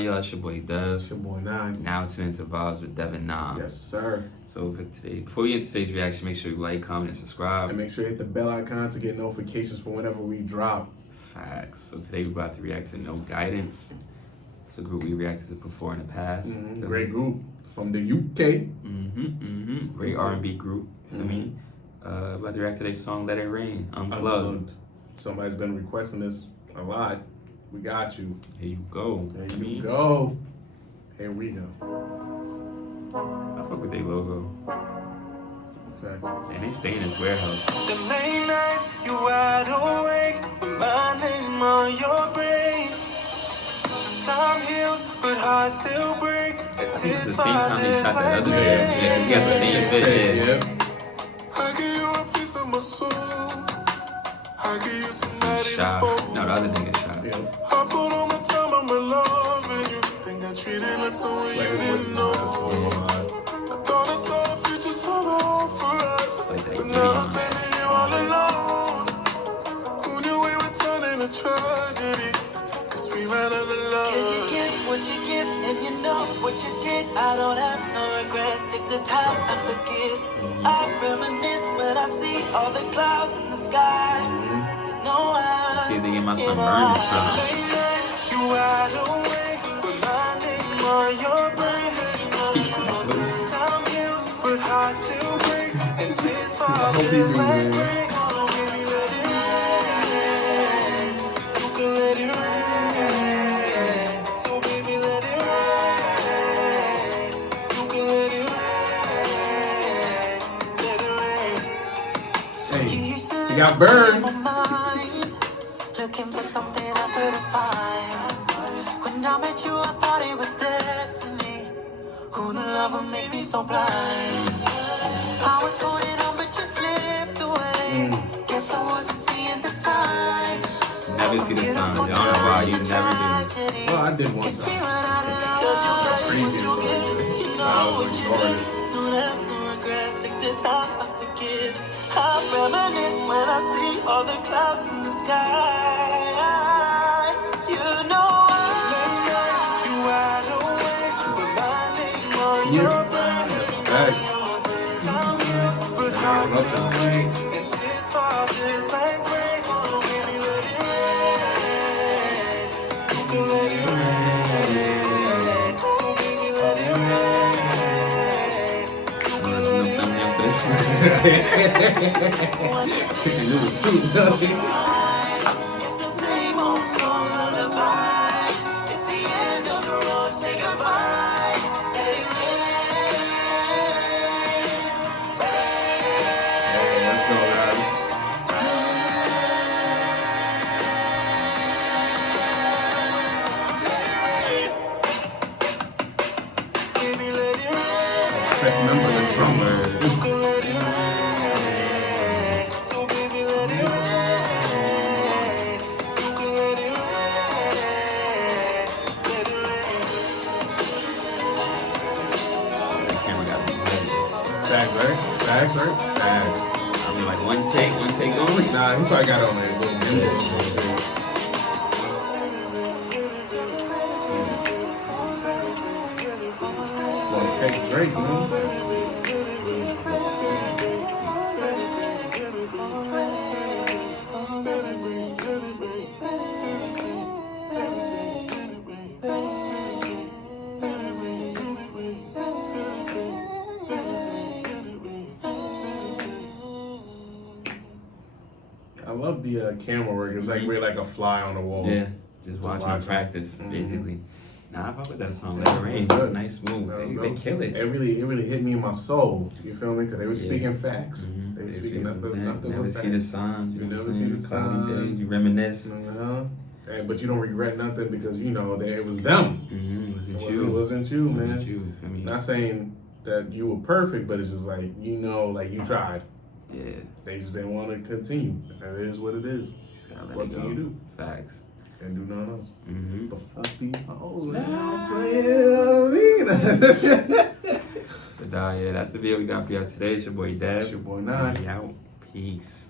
on, y'all? It's your boy Dev. It's your boy Ni. Now tune into Vibes with Dev&Ni. Yes, sir. So for today, before we get into today's reaction, make sure you like, comment, and subscribe. And make sure you hit the bell icon to get notifications for whenever we drop. Facts. So today we're about to react to No Guidance. It's a group we reacted to before in the past. Great group from the UK. Great R&B group. I mean, about to react to their song Let It Rain, Unplugged. Somebody's been requesting this a lot. We got you. Here you go. Here you go. Here we go. I fuck with their logo. Okay. And they stay in this warehouse. The late nights you wide awake with my name on your brain. Time heals, but hearts still break. I think it's the same time they shot that other video. Yeah, you got the same fit. Yeah. I give you a piece of my soul. I give you somebody to hold. No, the other nigga shot. I put all my time on my love, and you think I treated like someone you didn't know. I thought I saw a future somehow for us, Like that but now I'm standing here all alone. Who knew we were turning a tragedy? Cause we ran out of love. Cause you get what you give, and you know what you did. I don't have no regrets, take the time, I forget. I reminisce when I see all the clouds in the sky. No, Let's see if they get my son burned this time. You wide awake, with my name on your brain. Time heals, but hearts still break, and tears fall just like rain. Oh, baby, let it rain. You can let it rain. So baby, let it rain. You can let it rain. Let it rain. Hey, you got burned. Looking for something I couldn't find. When I met you, I thought it was destiny. Who knew love would make me so blind? I was holding on, but you slipped away. Guess I wasn't seeing the signs. Never see the signs. I don't know why you never do. Well, I did one time. Cause you get Crazy what you get. You know what you did. Don't have no regrets, take the time, I forget. I reminisce when I see all the clouds in the sky. You know You wide awake, with my name on your brain. Time heals, but hearts still break, and tears fall just like rain. Oh, baby, let it rain. You can let it rain. So baby, let it rain. Chicken noodle soup. it's the same old song lullaby. It's the end of the road, say goodbye. Let it rain. Let's go, guys. Baby, let it rain. Remember the drummer. You can let it rain. So baby, let it rain. You can let it rain. Let it rain. Camera got me heavy. Facts, right? Facts, right? Facts. I mean, like one take only. Nah, he probably got on there. One take Drake, man. I love the camera work. It's like we're like a fly on the wall. Yeah, just watching practice, basically. Nah, I fuck with that song. Let It Rain. Good. Nice move. They kill it. It really hit me in my soul. You feel me? Because they were speaking facts. They were speaking nothing Never but see the facts. signs. You know never what I'm see the saying? Cloudy signs. days, you reminisce. Hey, but you don't regret nothing because you know that it was them. It wasn't you. It wasn't you, man. It wasn't you. I mean, Not saying that you were perfect, but it's just like, you know, like you tried. yeah. They just didn't want to continue. That is what it is. Just gotta let What it can go. you do? Facts. And do nothing else. But fuck these hoes. You know what I'm saying? But yeah, that's the video we got for y'all today. It's your boy Dev. It's your boy Ni. We out. Peace.